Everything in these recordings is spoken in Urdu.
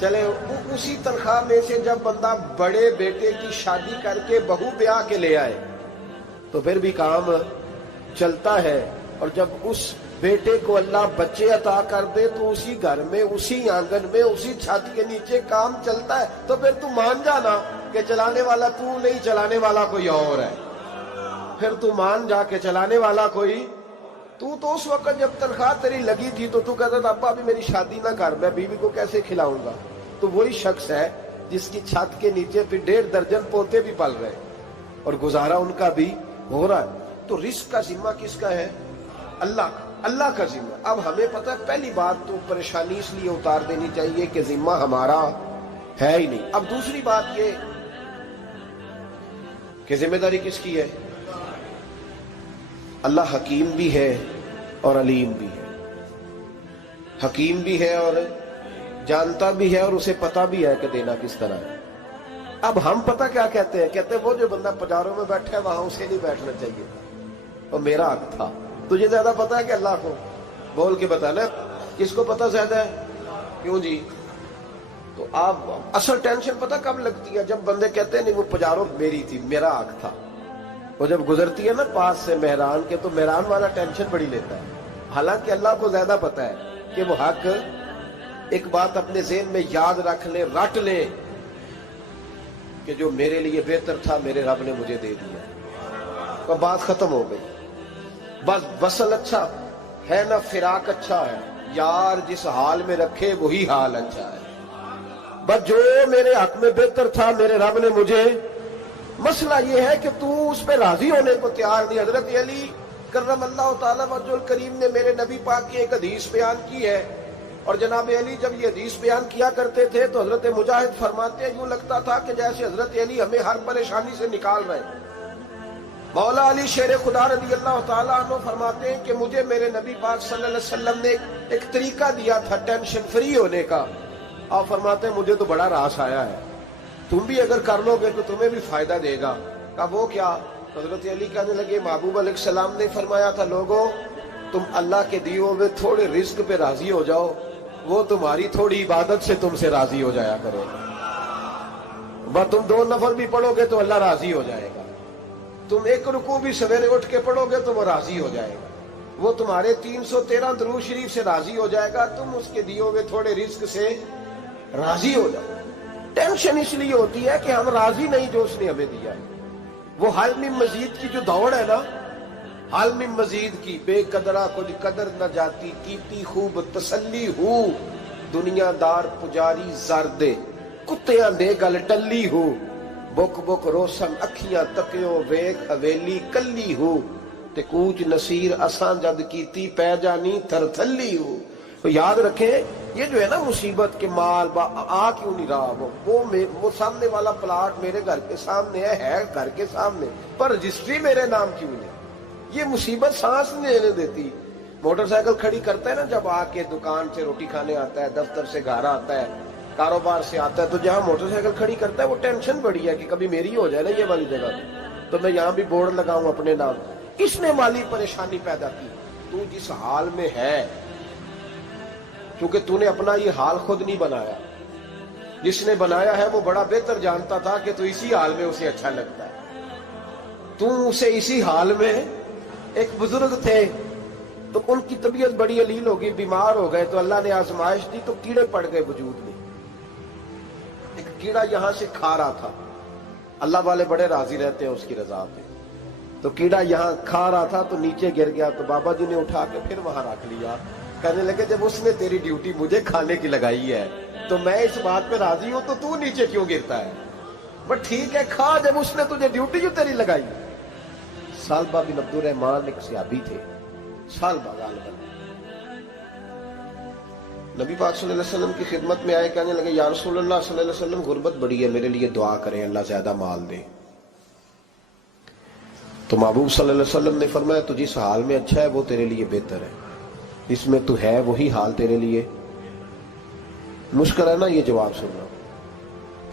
چلے اسی تنخواہ میں سے جب بندہ بڑے بیٹے کی شادی کر کے بہو بیاہ کے لے آئے تو پھر بھی کام چلتا ہے، اور جب اس بیٹے کو اللہ بچے عطا کر دے تو اسی گھر میں، اسی آنگن میں، اسی چھت کے نیچے کام چلتا ہے، تو پھر تو مان جانا کہ چلانے والا تو نہیں، چلانے والا کوئی اور ہے۔ پھر تو مان جا کے چلانے والا کوئی تو اس وقت جب تنخواہ تیری لگی تھی تو کہتا تھا ابا ابھی میری شادی نہ کر، میں بیوی کو کیسے کھلاؤں گا؟ تو وہی شخص ہے جس کی چھت کے نیچے پھر 1.5 درجن پوتے بھی پل رہے اور گزارا ان کا بھی ہو رہا ہے۔ تو رزق کا ذمہ کس کا ہے؟ اللہ کا ذمہ۔ اب ہمیں پتہ ہے پہلی بات تو پریشانی اس لیے اتار دینی چاہیے کہ ذمہ ہمارا ہے ہی نہیں۔ اب دوسری بات یہ کہ ذمہ داری کس کی ہے؟ اللہ حکیم بھی ہے اور علیم بھی ہے، حکیم بھی ہے اور جانتا بھی ہے، اور اسے پتہ بھی ہے کہ دینا کس طرح ہے۔ اب ہم پتہ کیا کہتے ہیں؟ کہتے ہیں وہ جو بندہ پجاروں میں بیٹھا ہے وہاں اسے نہیں بیٹھنا چاہیے، اور میرا حق تھا۔ تجھے زیادہ پتہ ہے کہ اللہ کو؟ بول کے بتا نا، کس کو پتہ زیادہ ہے؟ کیوں جی؟ تو آپ اصل ٹینشن پتہ کب لگتی ہے؟ جب بندے کہتے ہیں نہیں وہ پجاروں میری تھی، میرا حق تھا۔ وہ جب گزرتی ہے نا پاس سے مہران کے تو مہران والا ٹینشن بڑی لیتا ہے، حالانکہ اللہ کو زیادہ پتہ ہے کہ وہ حق۔ ایک بات اپنے ذہن میں یاد رکھ لیں، رٹ لیں کہ جو میرے لیے بہتر تھا میرے رب نے مجھے دے دیا، تو بات ختم ہو گئی۔ بس وصل اچھا ہے نہ فراق اچھا ہے، یار جس حال میں رکھے وہی حال اچھا ہے۔ بس جو میرے حق میں بہتر تھا میرے رب نے مجھے، مسئلہ یہ ہے کہ تو اس پہ راضی ہونے کو تیار نہیں۔ حضرت علی کرم اللہ تعالیٰ وجہ الکریم نے میرے نبی پاک کی ایک حدیث بیان کی ہے، اور جناب علی جب یہ حدیث بیان کیا کرتے تھے تو حضرت مجاہد فرماتے ہیں یوں لگتا تھا کہ جیسے حضرت علی ہمیں ہر پریشانی سے نکال رہے ہیں۔ مولا علی شیر خدا رضی اللہ تعالیٰ عنہ فرماتے ہیں کہ مجھے میرے نبی پاک صلی اللہ علیہ وسلم نے ایک طریقہ دیا تھا ٹینشن فری ہونے کا۔ آپ فرماتے ہیں مجھے تو بڑا راس آیا ہے، تم بھی اگر کر لو گے تو تمہیں بھی فائدہ دے گا۔ کہا وہ کیا؟ حضرت علی کہنے لگے محبوب علیہ السلام نے فرمایا تھا لوگوں تم اللہ کے دیے ہوئے تھوڑے رزق پہ راضی ہو جاؤ، وہ تمہاری تھوڑی عبادت سے تم سے راضی ہو جایا کرو گا۔ بس تم 2 نفل بھی پڑھو گے تو اللہ راضی ہو جائے گا، تم 1 رکوع بھی سویرے اٹھ کے پڑھو گے تو وہ راضی ہو جائے گا، وہ تمہارے 313 درود شریف سے راضی ہو جائے گا، تم اس کے دیے ہوئے تھوڑے رزق سے راضی ہو جاؤ۔ ٹینشن اس لیے ہوتی ہے کہ ہم راضی نہیں جو اس نے ہمیں دیا ہے۔ وہ حل میں مزید کی جو دوڑ ہے نا، حل میں مزید کی، بے قدرہ کچھ قدر نہ جاتی، کیتی خوب تسلی ہو، دنیا دار پجاری زردے، کتیاں دے گل ٹلی ہو، بک بک روشن اکھیاں تکیو ویک حویلی کلی ہو، تے کوچ نصیر اساں جد کیتی پہ جانی تھر تھلی ہو۔ تو یاد رکھیں یہ جو ہے نا مصیبت کے مال آ کیوں نہیں رہا، وہ سامنے والا پلاٹ میرے گھر کے سامنے ہے گھر کے سامنے، پر رجسٹری میرے نام کیوں نہیں؟ یہ مصیبت سانس نہیں لینے دیتی۔ موٹر سائیکل کھڑی کرتا ہے نا جب آ کے دکان سے روٹی کھانے آتا ہے، دفتر سے گھر آتا ہے، کاروبار سے آتا ہے، تو جہاں موٹر سائیکل کھڑی کرتا ہے وہ ٹینشن بڑی ہے کہ کبھی میری ہو جائے نا یہ والی جگہ تو میں یہاں بھی بورڈ لگاؤں اپنے نام۔ کس نے مالی پریشانی پیدا کی؟ تو جس حال میں ہے، کیونکہ تو نے اپنا یہ حال خود نہیں بنایا، جس نے بنایا ہے وہ بڑا بہتر جانتا تھا کہ تو اسی حال میں اسے اچھا لگتا ہے۔ تو اسے اسی حال میں، ایک بزرگ تھے تو ان کی طبیعت بڑی علیل ہو گئی، بیمار ہو گئے، تو اللہ نے آزمائش دی تو کیڑے پڑ گئے وجود میں۔ ایک کیڑا یہاں سے کھا رہا تھا، اللہ والے بڑے راضی رہتے ہیں اس کی رضا پہ، تو کیڑا یہاں کھا رہا تھا تو نیچے گر گیا، تو بابا جی نے اٹھا کے پھر وہاں رکھ لیا، کہنے لگے جب اس نے تیری ڈیوٹی مجھے کھانے کی لگائی ہے تو میں اس بات پہ راضی ہوں تو نیچے کیوں گرتا ہے؟ بس ٹھیک ہے کھا، جب اس نے تجھے ڈیوٹی جو تیری لگائی۔ سالبہ بن عبد الرحمن ایک صحابی تھے، سالبہ غالباً نبی پاک صلی اللہ علیہ وسلم کی خدمت میں آئے، کہنے لگے یا رسول اللہ صلی اللہ علیہ وسلم غربت بڑی ہے، میرے لیے دعا کریں اللہ زیادہ مال دے۔ تو محبوب صلی اللہ علیہ وسلم نے فرمایا تو جس حال میں اچھا ہے وہ تیرے لیے بہتر ہے، اس میں تو ہے وہی حال تیرے لیے۔ مشکل ہے نا یہ جواب سننا؟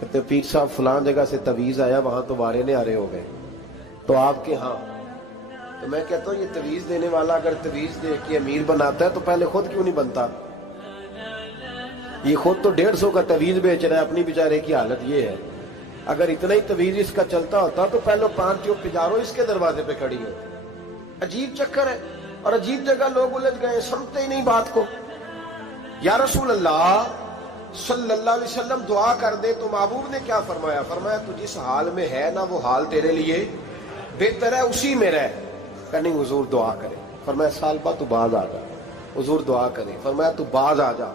کہتے پیر صاحب فلاں جگہ سے تویز آیا، وہاں تو وارے نے آرے ہو گئے، تو آپ کے ہاں؟ تو میں کہتا ہوں یہ تویز دینے والا اگر تویز دے کے امیر بناتا ہے تو پہلے خود کیوں نہیں بنتا؟ یہ خود تو 150 کا تویز بیچ رہا ہے، اپنی بیچارے کی حالت یہ ہے۔ اگر اتنا ہی تویز اس کا چلتا ہوتا تو پہلے 5 جو پجارو اس کے دروازے پہ کھڑی ہوتی۔ عجیب چکر ہے، اور عجیب جگہ لوگ الجھ گئے، سمجھتے ہی نہیں بات کو۔ یا رسول اللہ صلی اللہ علیہ وسلم دعا کر دے تو محبوب نے کیا فرمایا؟ فرمایا تو جس حال میں ہے نا وہ حال تیرے لیے بہتر ہے، اسی میں رہ۔ کہ نہیں حضور دعا کرے۔ فرمایا سال بعد تو باز آ جا۔ حضور دعا کرے۔ فرمایا تو باز آ جا۔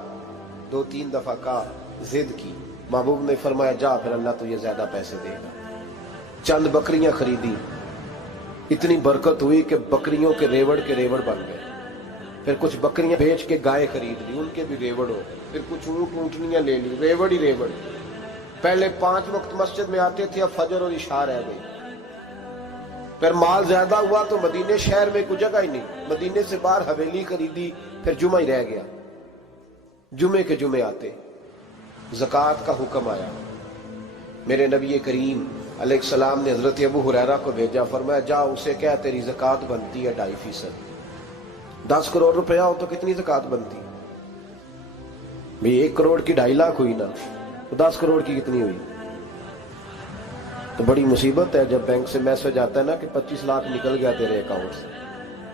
2-3 دفعہ کا ضد کی، محبوب نے فرمایا جا پھر اللہ تجھے زیادہ پیسے دے گا۔ چند بکریاں خریدی، اتنی برکت ہوئی کہ بکریوں کے ریوڑ بن گئے۔ پھر کچھ بکریاں بیچ کے گائے خرید لی، ان کے بھی ریوڑ ہو۔ پھر کچھ اونٹنیاں لے لی، ریوڑ ہی ریوڑ۔ پہلے 5 وقت مسجد میں آتے تھے، اب فجر اور عشاء رہ گئی۔ پھر مال زیادہ ہوا تو مدینے شہر میں کوئی جگہ ہی نہیں، مدینے سے باہر حویلی خریدی، پھر جمعہ ہی رہ گیا۔ جمعے کے جمعے آتے، زکوٰۃ کا حکم آیا۔ میرے نبی کریم علیہ السلام نے حضرت ابو ہریرہ کو بھیجا، فرمایا جا اسے کہہ تیری زکوٰۃ بنتی ہے 2.5%۔ 10 کروڑ روپیہ ہو تو کتنی زکوٰۃ بنتی؟ بھئی 1 کروڑ کی 2.5 لاکھ ہوئی نا، تو 10 کروڑ کی کتنی ہوئی؟ تو بڑی مصیبت ہے جب بینک سے میسج آتا ہے نا کہ 25 لاکھ نکل گیا تیرے اکاؤنٹ سے،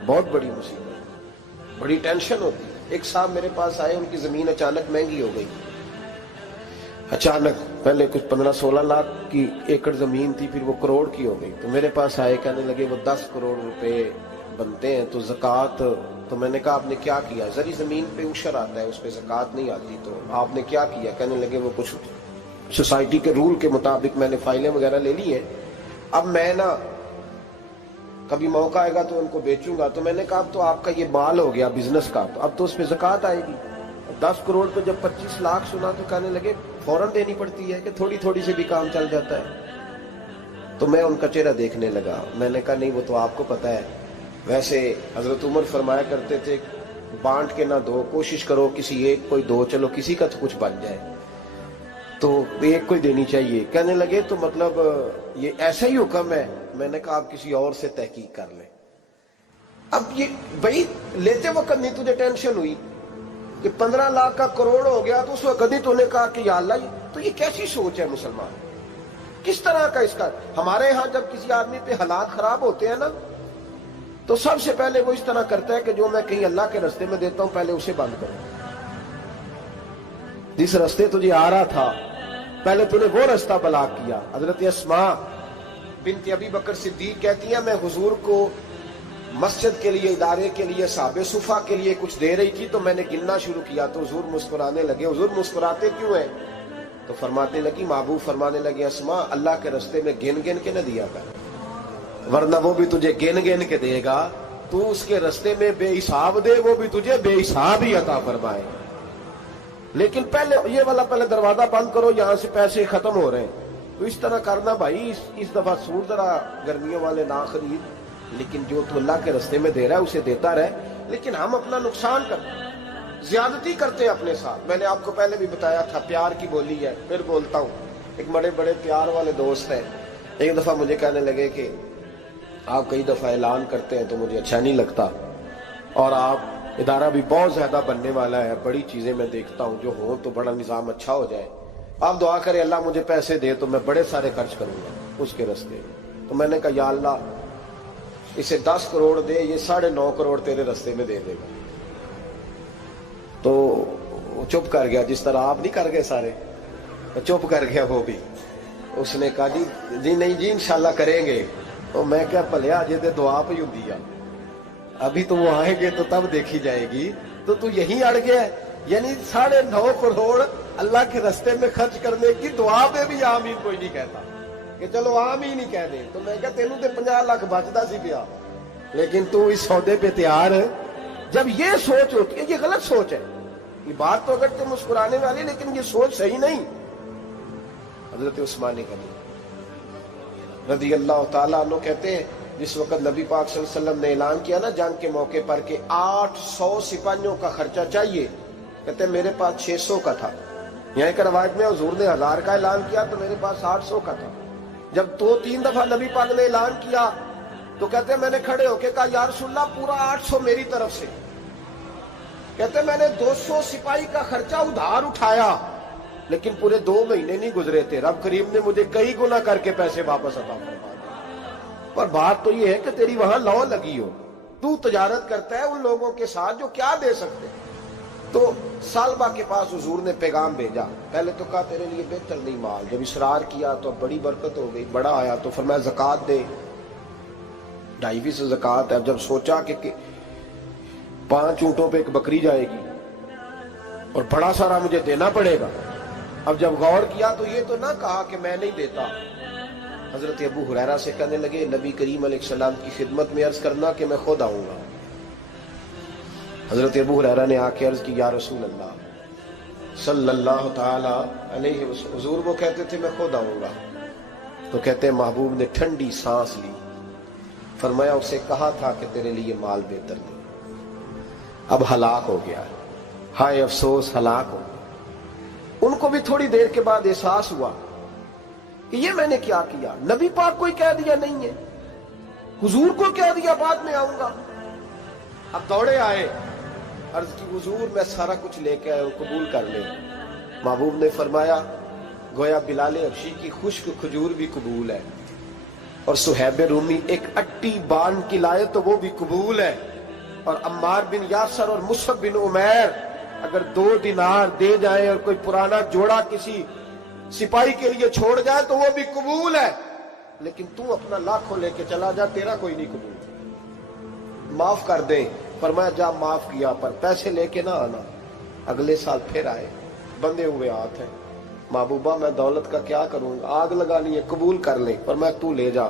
بہت بڑی مصیبت، بڑی ٹینشن ہوتی ہے۔ ایک صاحب میرے پاس آئے، ان کی زمین اچانک مہنگی ہو گئی، اچانک پہلے کچھ 15-16 لاکھ کی ایکڑ زمین تھی، پھر وہ کروڑ کی ہو گئی۔ تو میرے پاس آئے، کہنے لگے وہ 10 کروڑ روپے بنتے ہیں تو زکوٰۃ، تو میں نے کہا آپ نے کیا کیا؟ زری زمین پہ عشر آتا ہے، اس پہ زکوٰۃ نہیں آتی، تو آپ نے کیا کیا؟ کہنے لگے وہ کچھ سوسائٹی کے رول کے مطابق میں نے فائلیں وغیرہ لے لی ہیں، اب میں نا کبھی موقع آئے گا تو ان کو بیچوں گا۔ تو میں نے کہا اب تو آپ کا یہ مال ہو گیا بزنس کا، تو اب تو اس پہ زکوٰۃ آئے گی۔ 10 کروڑ پہ جب 25 لاکھ سنا تو کہنے لگے فوراً دینی پڑتی ہے کہ تھوڑی تھوڑی سے بھی کام چل جاتا ہے؟ تو میں ان کا چہرہ دیکھنے لگا، میں نے کہا نہیں وہ تو آپ کو پتا ہے، ویسے حضرت عمر فرمایا کرتے تھے بانٹ کے نہ دو، کوشش کرو کسی ایک کو ہی دو، چلو کسی کا تو کچھ بن جائے، تو ایک کو ہی دینی چاہیے۔ کہنے لگے تو مطلب یہ ایسا ہی حکم ہے؟ میں نے کہا آپ کسی اور سے تحقیق کر لیں۔ اب یہ بھائی لیتے وقت نہیں تجھے ٹینشن ہوئی کہ 15 لاکھ کا کروڑ ہو گیا، تو اس وقت نہیں تو نے کہا کہ یا اللہ، تو یہ کیسی سوچ ہے مسلمان؟ کس طرح کا اس کا؟ ہمارے ہاں جب کسی آدمی پہ حالات خراب ہوتے ہیں نا تو سب سے پہلے وہ اس طرح کرتا ہے کہ جو میں کہیں اللہ کے رستے میں دیتا ہوں پہلے اسے بند کرو۔ جس رستے تجھے آ رہا تھا پہلے تو نے وہ رستہ بلاک کیا۔ حضرت اسماء بنت ابی بکر صدیق کہتی ہیں میں حضور کو مسجد کے لیے، ادارے کے لیے، صحابہ صفا کے لیے کچھ دے رہی تھی، تو میں نے گننا شروع کیا تو حضور مسکرانے لگے۔ حضور مسکراتے کیوں ہیں؟ تو فرمانے لگی، محبوب فرمانے لگے اسماء اللہ کے رستے میں گن گن کے نہ دیا کر، ورنہ وہ بھی تجھے گن گن کے دے گا، تو اس کے رستے میں بے حساب دے، وہ بھی تجھے بے حساب ہی عطا فرمائے۔ لیکن پہلے یہ والا پہلے دروازہ بند کرو، یہاں سے پیسے ختم ہو رہے ہیں، تو اس طرح کرنا بھائی۔ اس دفعہ سور ذرا گرمیوں والے نہ خرید، لیکن جو تو اللہ کے رستے میں دے رہا ہے اسے دیتا رہے۔ لیکن ہم اپنا نقصان کرتے ہیں، زیادتی کرتے ہیں اپنے ساتھ۔ میں نے آپ کو پہلے بھی بتایا تھا پیار کی بولی ہے، پھر بولتا ہوں۔ ایک بڑے بڑے پیار والے دوست ہیں، ایک دفعہ مجھے کہنے لگے کہ آپ کئی دفعہ اعلان کرتے ہیں تو مجھے اچھا نہیں لگتا، اور آپ ادارہ بھی بہت زیادہ بننے والا ہے، بڑی چیزیں میں دیکھتا ہوں جو ہوں تو بڑا نظام اچھا ہو جائے، آپ دعا کریں اللہ مجھے پیسے دے تو میں بڑے سارے خرچ کروں گا اس کے رستے۔ تو میں نے کہا یا اللہ اسے 10 کروڑ دے، یہ 9.5 کروڑ تیرے رستے میں دے دے گا۔ تو وہ چپ کر گیا، جس طرح آپ نہیں کر گئے سارے، چپ کر گیا وہ بھی۔ اس نے کہا جی نہیں جی انشاءاللہ کریں گے۔ تو میں کیا پلیا جی تے دعا پہ ہوں دیا، ابھی تو وہ آئیں گے تو تب دیکھی جائے گی، تو یہیں اڑ گیا ہے۔ یعنی 9.5 کروڑ اللہ کے رستے میں خرچ کرنے کی دعا پہ بھی آمین کوئی نہیں کہتا کہ چلو آمین ہی کہہ دیں۔ تو میں کہا تینوں تے 50 لاکھ بچتا سی پیا، لیکن تو اس سودے پہ تیار ہے۔ جب یہ سوچ ہوتی ہے، یہ غلط سوچ ہے، یہ بات تو اگر تم مسکرانے والی، لیکن یہ سوچ صحیح نہیں۔ حضرت عثمان غنی رضی اللہ تعالیٰ عنہ کہتے ہیں جس وقت نبی پاک صلی اللہ علیہ وسلم نے اعلان کیا نا جنگ کے موقع پر کہ 800 سپاہیوں کا خرچہ چاہیے، کہتے ہیں میرے پاس 600 کا تھا۔ یہاں ایک روایت میں حضور نے 1000 کا اعلان کیا تو میرے پاس 800 کا تھا۔ جب 2-3 دفعہ نبی پاک نے اعلان کیا تو کہتے ہیں میں نے کھڑے ہو کے کہا یا رسول اللہ پورا 800 میری طرف سے۔ کہتے میں نے 200 سپاہی کا خرچہ ادھار اٹھایا لیکن پورے 2 مہینے نہیں گزرے تھے، رب کریم نے مجھے کئی گنا کر کے پیسے واپس عطا فرما دیے۔ پر بات تو یہ ہے کہ تیری وہاں لو لگی ہو، تو تجارت کرتا ہے ان لوگوں کے ساتھ جو کیا دے سکتے۔ تو سالبہ کے پاس حضور نے پیغام بھیجا، پہلے تو کہا تیرے لیے بہتر نہیں مال، جب اصرار کیا تو بڑی برکت ہو گئی، بڑا آیا تو فرمایا زکوٰۃ دے، 2.5 زکوٰۃ ہے۔ جب سوچا کہ 5 اونٹوں پہ ایک بکری جائے گی اور بڑا سارا مجھے دینا پڑے گا، اب جب غور کیا تو یہ تو نہ کہا کہ میں نہیں دیتا۔ حضرت ابو ہریرہ سے کہنے لگے نبی کریم علیہ السلام کی خدمت میں عرض کرنا کہ میں خود آؤں گا۔ حضرت ابو ہریرہ نے آ کے عرض کی یا رسول اللہ صلی اللہ تعالی علیہ وسلم، حضور وہ کہتے تھے میں خود آؤں گا، تو کہتے ہیں محبوب نے ٹھنڈی سانس لی، فرمایا اسے کہا تھا کہ تیرے لیے مال بہتر نہیں، اب ہلاک ہو گیا، ہائے افسوس ہلاک ہو گیا۔ ان کو بھی تھوڑی دیر کے بعد احساس ہوا کہ یہ میں نے کیا کیا، نبی پاک کو ہی کہہ دیا نہیں ہے، حضور کو کہہ دیا بعد میں آؤں گا۔ اب دوڑے آئے، عرض کی حضور میں سارا کچھ لے کے آیا ہوں، قبول کر لیں۔ محبوب نے فرمایا گویا بلال حبشی کی خشک کھجور بھی قبول ہے، اور صہیب رومی ایک اٹی بان کی لائے تو وہ بھی قبول ہے، اور عمار بن یاسر اور مصعب بن عمیر اگر 2 دینار دے جائیں اور کوئی پرانا جوڑا کسی سپاہی کے لیے چھوڑ جائے تو وہ بھی قبول ہے، لیکن تو اپنا لاکھوں لے کے چلا جا، تیرا کوئی نہیں قبول، معاف کر دیں۔ فرمایا جا معاف کیا، پر پیسے لے کے نہ آنا۔ اگلے سال پھر آئے، بندے ہوئے ہاتھ ہیں، محبوبہ میں دولت کا کیا کروں گا، آگ لگانی ہے، قبول کر لیں۔ فرمایا تو لے جا،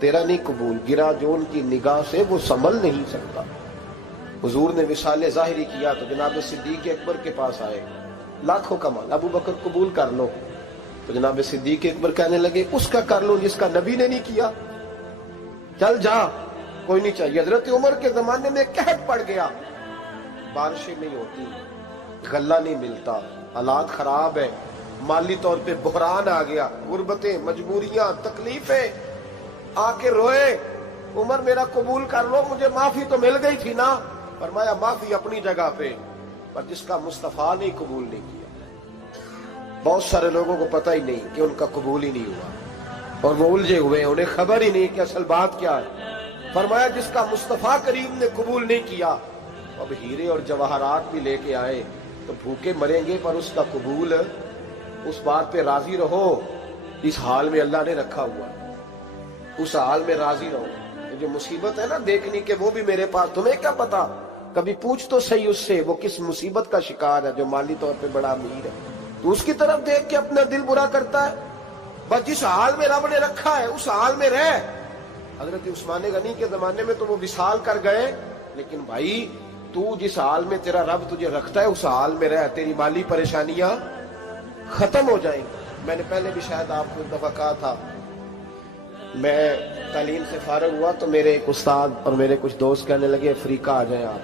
تیرا نہیں قبول، گرا جو ان کی نگاہ سے وہ سنبھل نہیں سکتا۔ حضور نے وصال ظاہری کیا تو جناب صدیق اکبر کے پاس آئے، لاکھوں کا مال، ابو بکر قبول کر لو، تو جناب صدیق اکبر کہنے لگے اس کا کر لو جس کا نبی نے نہیں کیا، چل جا، کوئی نہیں چاہیے۔ حضرت عمر کے زمانے میں قحط پڑ گیا، بارشیں نہیں ہوتی، غلہ نہیں ملتا، حالات خراب ہے، مالی طور پہ بحران آ گیا، غربتیں، مجبوریاں، تکلیفیں، آ کے روئے، عمر میرا قبول کر لو، مجھے معافی تو مل گئی تھی نا۔ فرمایا معافی اپنی جگہ پہ، پر جس کا مصطفیٰ نے قبول نہیں کیا۔ بہت سارے لوگوں کو پتہ ہی نہیں کہ ان کا قبول ہی نہیں ہوا، اور وہ الجھے ہوئے، انہیں خبر ہی نہیں کہ اصل بات کیا ہے۔ فرمایا جس کا مصطفیٰ کریم نے قبول نہیں کیا، اب ہیرے اور جواہرات بھی لے کے آئے تو بھوکے مریں گے، پر اس کا قبول، اس بات پہ راضی رہو، اس حال میں اللہ نے رکھا ہوا، اس حال میں راضی رہو۔ جو مصیبت ہے نا دیکھنی کہ وہ بھی میرے پاس، تمہیں کیا پتا، کبھی پوچھ تو صحیح اس سے وہ کس مصیبت کا شکار ہے، جو مالی طور پہ بڑا امیر ہے، تو اس کی طرف دیکھ کے اپنا دل برا کرتا ہے۔ بس جس حال میں رب نے رکھا ہے اس حال میں رہ۔ حضرت عثمان غنی کے زمانے میں تو وہ وصال کر گئے، لیکن بھائی تو جس حال میں تیرا رب تجھے رکھتا ہے اس حال میں رہ، تیری مالی پریشانیاں ختم ہو جائیں گی۔ میں نے پہلے بھی شاید آپ کو ایک دفعہ کہا تھا، میں تعلیم سے فارغ ہوا تو میرے ایک استاد اور میرے کچھ دوست کہنے لگے افریقہ آ جائیں آپ،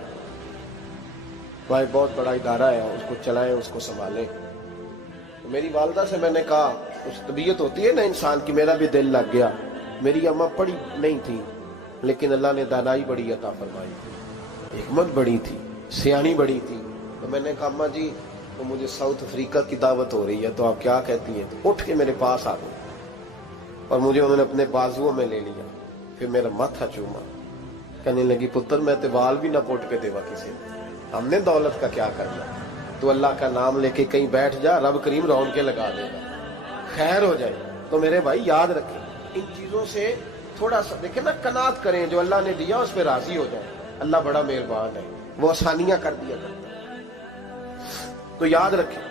بھائی بہت بڑا ادارہ ہے، اس کو چلائیں، اس کو سنبھالیں۔ میری والدہ سے میں نے کہا، اس طبیعت ہوتی ہے نا انسان کی، میرا بھی دل لگ گیا۔ میری اماں پڑھی نہیں تھی لیکن اللہ نے دانائی بڑی عطا فرمائی تھی، حکمت بڑی تھی، سیانی بڑی تھی۔ تو میں نے کہا اماں جی تو مجھے ساؤتھ افریقہ کی دعوت ہو رہی ہے تو آپ کیا کہتی ہیں؟ تو اٹھ کے میرے پاس آ گئی اور مجھے انہوں نے اپنے بازوؤں میں لے لیا، پھر میرا ماتھا چوما، کہنے لگی پتر میں تے وال بھی نہ پوٹ کے دیوا کسی نے، ہم نے دولت کا کیا کرنا، تو اللہ کا نام لے کے کہیں بیٹھ جا، رب کریم رون کے لگا دے گا، خیر ہو جائے۔ تو میرے بھائی یاد رکھیں ان چیزوں سے تھوڑا سا دیکھیں نا، قناعت کریں، جو اللہ نے دیا اس پہ راضی ہو جائے، اللہ بڑا مہربان ہے، وہ آسانیاں کر دیا کرتا ہے۔ تو یاد رکھیں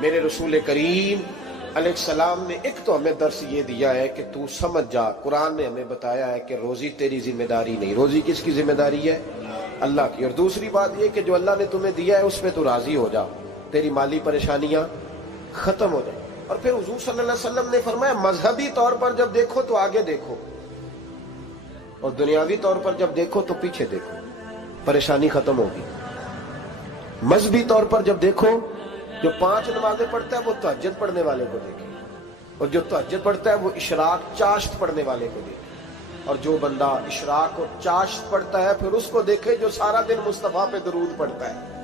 میرے رسول کریم علیہ السلام نے ایک تو ہمیں درس یہ دیا ہے کہ تو سمجھ جا، قرآن نے ہمیں بتایا ہے کہ روزی تیری ذمہ داری نہیں، روزی کس کی ذمہ داری ہے؟ اللہ کی۔ اور دوسری بات یہ کہ جو اللہ نے تمہیں دیا ہے اس پہ تو راضی ہو جا، تیری مالی پریشانیاں ختم ہو جائیں۔ اور پھر حضور صلی اللہ علیہ وسلم نے فرمایا مذہبی طور پر جب دیکھو تو آگے دیکھو، اور دنیاوی طور پر جب دیکھو تو پیچھے دیکھو، پریشانی ختم ہوگی۔ مذہبی طور پر جب دیکھو، جو 5 نمازیں پڑھتا ہے وہ تہجد پڑھنے والے کو دیکھے، اور جو تہجد پڑھتا ہے وہ اشراق چاشت پڑھنے والے کو دیکھے، اور جو بندہ اشراق اور چاشت پڑھتا ہے پھر اس کو دیکھے جو سارا دن مصطفیٰ پہ درود پڑھتا ہے۔